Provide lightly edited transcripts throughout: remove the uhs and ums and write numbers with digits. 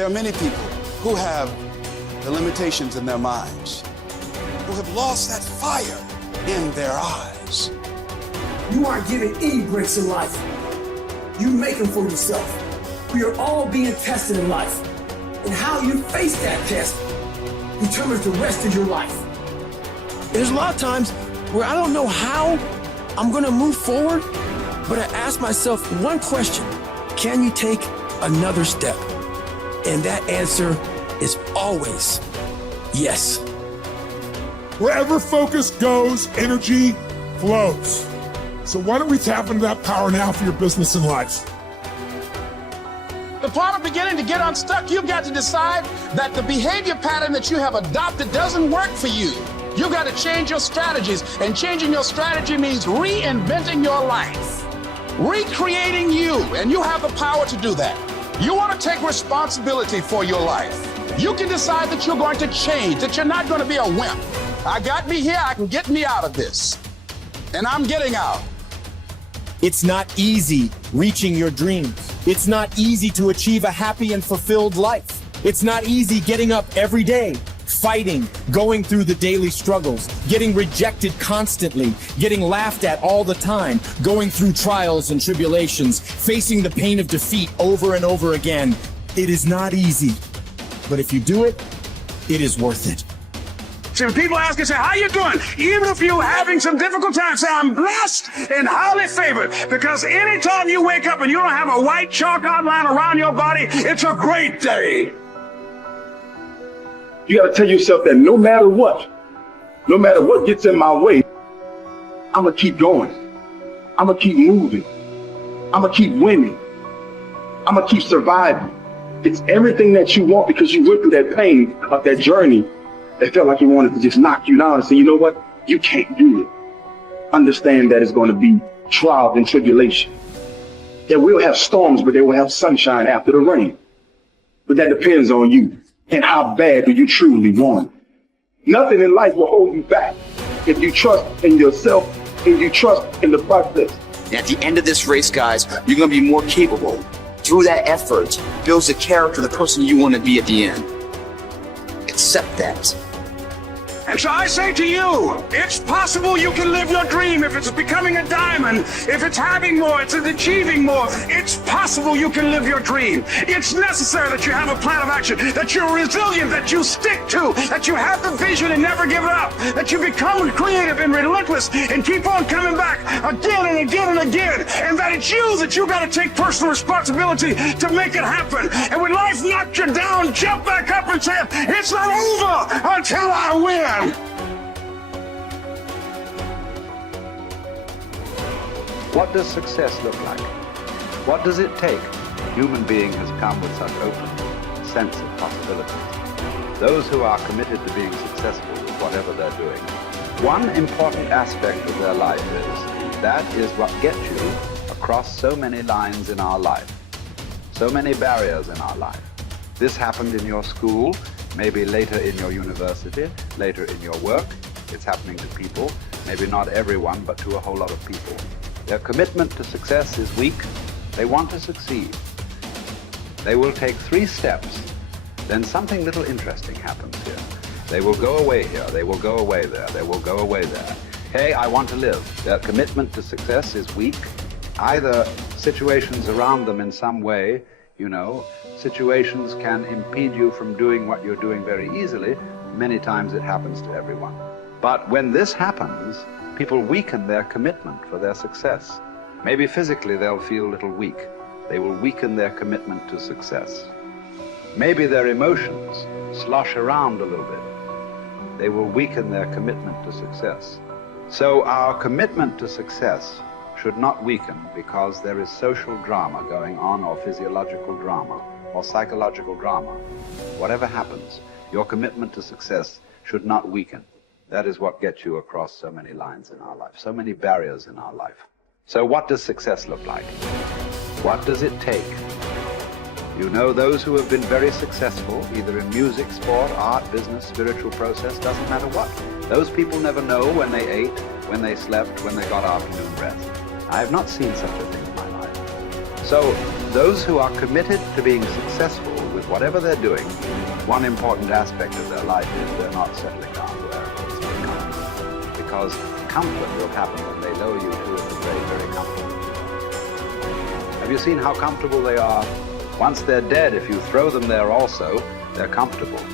There are many people who have the limitations in their minds, who have lost that fire in their eyes. You aren't given any breaks in life. You make them for yourself. We are all being tested in life. And how you face that test determines the rest of your life. There's a lot of times where I don't know how I'm gonna move forward, but I ask myself one question: can you take another step? And that answer is always yes. Wherever focus goes, energy flows. So why don't we tap into that power now for your business and life? The part of beginning to get unstuck, you've got to decide that the behavior pattern that you have adopted doesn't work for you. You've got to change your strategies, and changing your strategy means reinventing your life, recreating you, and you have the power to do that. You want to take responsibility for your life. You can decide that you're going to change, that you're not going to be a wimp. I got me here, I can get me out of this, and I'm getting out. It's not easy reaching your dreams. It's not easy to achieve a happy and fulfilled life. It's not easy getting up every day, fighting, going through the daily struggles, getting rejected constantly, getting laughed at all the time, going through trials and tribulations, facing the pain of defeat over and over again. It is not easy, but if you do it, it is worth it. See, when people ask you, say, how you doing? Even if you're having some difficult times, say, I'm blessed and highly favored. Because anytime you wake up and you don't have a white chalk outline around your body, it's a great day. You got to tell yourself that no matter what gets in my way, I'm going to keep going. I'm going to keep moving. I'm going to keep winning. I'm going to keep surviving. It's everything that you want, because you went through that pain of that journey. It felt like he wanted to just knock you down and say, you know what? You can't do it. Understand that it's going to be trials and tribulation. That we'll have storms, but they will have sunshine after the rain. But that depends on you and how bad do you truly want it. Nothing in life will hold you back if you trust in yourself and you trust in the process. And at the end of this race, guys, you're going to be more capable. Through that effort, builds the character, the person you want to be at the end. Accept that. And so I say to you, it's possible you can live your dream. If it's becoming a diamond, if it's having more, it's achieving more, it's possible you can live your dream. It's necessary that you have a plan of action, that you're resilient, that you stick to, that you have the vision and never give it up, that you become creative and relentless and keep on coming back again and again and again, and that it's you that you got to take personal responsibility to make it happen. And when life knocks you down, jump back up and say, it's not over until I win. What does success look like? What does it take? A human being has come with such open sense of possibilities. Those who are committed to being successful with whatever they're doing, one important aspect of their life that is what gets you across so many lines in our life, so many barriers in our life. This happened in your school, maybe later in your university, later in your work. It's happening to people, maybe not everyone, but to a whole lot of people. Their commitment to success is weak. They want to succeed. They will take 3 steps. Then something little interesting happens here. They will go away here. They will go away there. They will go away there. Hey, I want to live. Their commitment to success is weak. Either situations around them in some way, situations can impede you from doing what you're doing very easily. Many times it happens to everyone. But when this happens, people weaken their commitment for their success. Maybe physically they'll feel a little weak. They will weaken their commitment to success. Maybe their emotions slosh around a little bit. They will weaken their commitment to success. So our commitment to success should not weaken because there is social drama going on, or physiological drama, or psychological drama. Whatever happens, your commitment to success should not weaken. That is what gets you across so many lines in our life, so many barriers in our life. So what does success look like? What does it take? Those who have been very successful, either in music, sport, art, business, spiritual process, doesn't matter what. Those people never know when they ate, when they slept, when they got afternoon rest. I have not seen such a thing in my life. So those who are committed to being successful with whatever they're doing, one important aspect of their life is they're not settling down where it's very comfortable. Because comfort will happen when they lower you to it very, very comfortable. Have you seen how comfortable they are? Once they're dead, if you throw them there also, they're comfortable.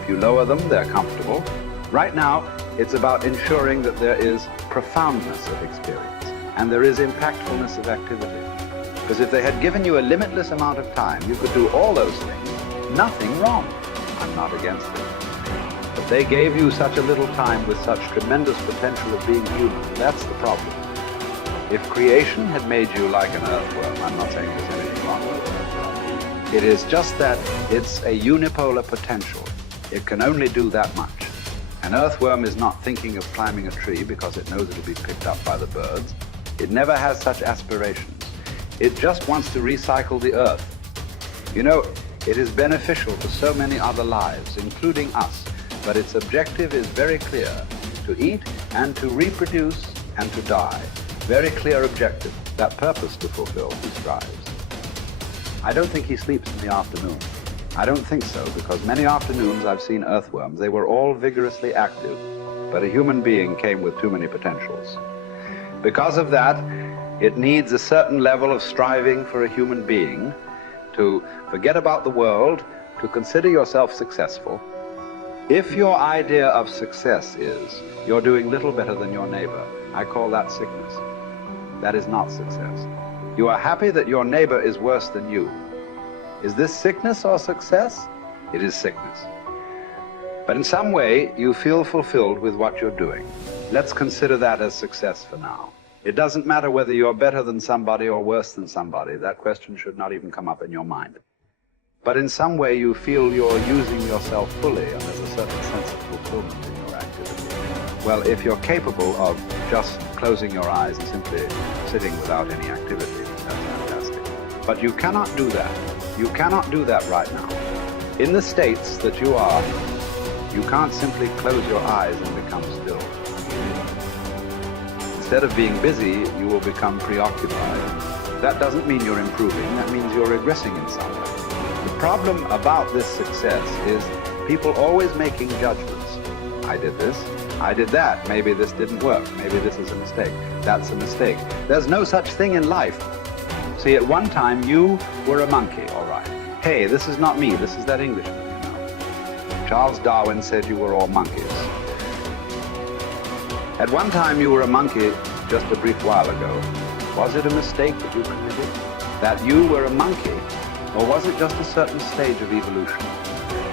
If you lower them, they're comfortable. Right now, it's about ensuring that there is profoundness of experience and there is impactfulness of activity. Because if they had given you a limitless amount of time, you could do all those things, nothing wrong. I'm not against it. But they gave you such a little time with such tremendous potential of being human. That's the problem. If creation had made you like an earthworm, I'm not saying there's anything wrong with it. It is just that it's a unipolar potential. It can only do that much. An earthworm is not thinking of climbing a tree because it knows it'll be picked up by the birds. It never has such aspirations. It just wants to recycle the earth. You know, it is beneficial to so many other lives, including us, but its objective is very clear: to eat and to reproduce and to die. Very clear objective, that purpose to fulfill he strives. I don't think he sleeps in the afternoon. I don't think so, because many afternoons I've seen earthworms. They were all vigorously active, but a human being came with too many potentials. Because of that, it needs a certain level of striving for a human being to forget about the world, to consider yourself successful. If your idea of success is you're doing little better than your neighbor, I call that sickness. That is not success. You are happy that your neighbor is worse than you. Is this sickness or success? It is sickness. But in some way, you feel fulfilled with what you're doing. Let's consider that as success for now. It doesn't matter whether you're better than somebody or worse than somebody. That question should not even come up in your mind. But in some way, you feel you're using yourself fully, and there's a certain sense of fulfillment in your activity. Well, if you're capable of just closing your eyes and simply sitting without any activity, that's fantastic. But you cannot do that. You cannot do that right now. In the states that you are, you can't simply close your eyes and become still. Instead of being busy, you will become preoccupied. That doesn't mean you're improving, that means you're regressing in some way. The problem about this success is people always making judgments. I did this, I did that, maybe this didn't work, maybe this is a mistake, that's a mistake. There's no such thing in life. See, at one time you were a monkey, all right. Hey, this is not me, this is that Englishman, you know. Charles Darwin said you were all monkeys. At one time you were a monkey just a brief while ago. Was it a mistake that you committed? That you were a monkey? Or was it just a certain stage of evolution?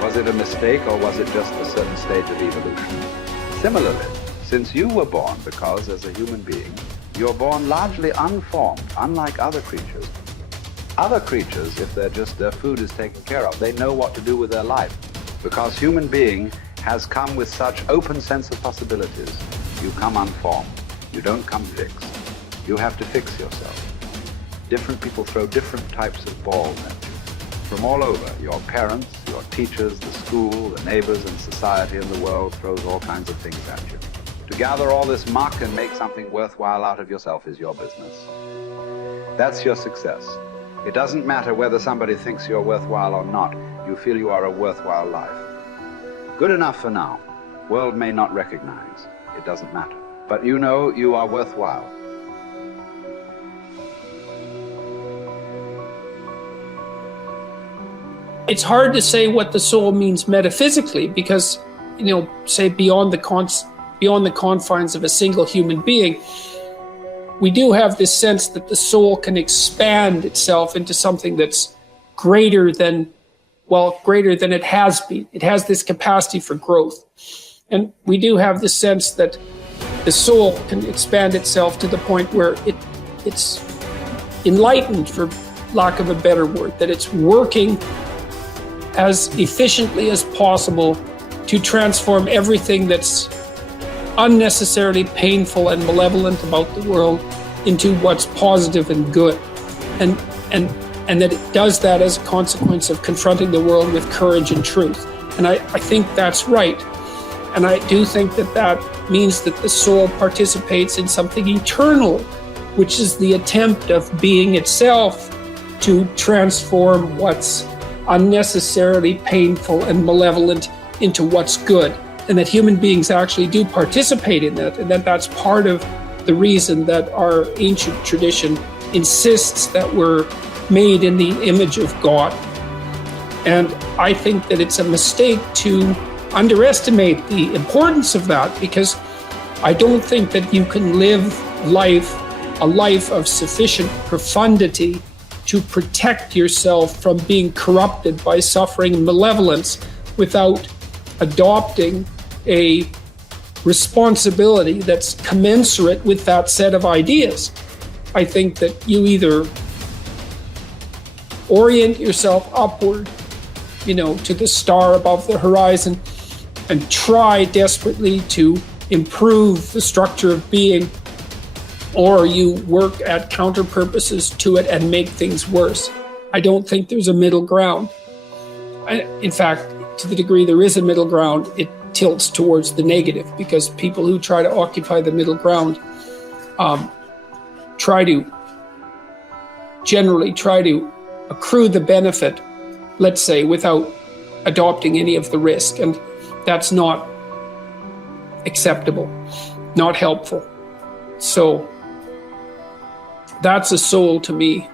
Was it a mistake or was it just a certain stage of evolution? Similarly, since you were born, because as a human being, you're born largely unformed, unlike other creatures. Other creatures, if their food is taken care of, they know what to do with their life. Because human being has come with such open sense of possibilities. You come unformed. You don't come fixed. You have to fix yourself. Different people throw different types of balls at you. From all over, your parents, your teachers, the school, the neighbors and society and the world throws all kinds of things at you. To gather all this muck and make something worthwhile out of yourself is your business. That's your success. It doesn't matter whether somebody thinks you're worthwhile or not. You feel you are a worthwhile life. Good enough for now. World may not recognize. It doesn't matter. But you know you are worthwhile. It's hard to say what the soul means metaphysically because, say beyond the confines of a single human being, we do have this sense that the soul can expand itself into something that's greater than it has been. It has this capacity for growth. And we do have the sense that the soul can expand itself to the point where it's enlightened, for lack of a better word, that it's working as efficiently as possible to transform everything that's unnecessarily painful and malevolent about the world into what's positive and good. And that it does that as a consequence of confronting the world with courage and truth. And I think that's right. And I do think that means that the soul participates in something eternal, which is the attempt of being itself to transform what's unnecessarily painful and malevolent into what's good, and that human beings actually do participate in that, and that that's part of the reason that our ancient tradition insists that we're made in the image of God. And I think that it's a mistake to underestimate the importance of that, because I don't think that you can live a life of sufficient profundity to protect yourself from being corrupted by suffering and malevolence without adopting a responsibility that's commensurate with that set of ideas. I think that you either orient yourself upward, to the star above the horizon, and try desperately to improve the structure of being, or you work at counter purposes to it and make things worse. I don't think there's a middle ground. In fact, to the degree there is a middle ground, it tilts towards the negative, because people who try to occupy the middle ground generally try to accrue the benefit, let's say, without adopting any of the risk. And that's not acceptable, not helpful. So that's a soul to me.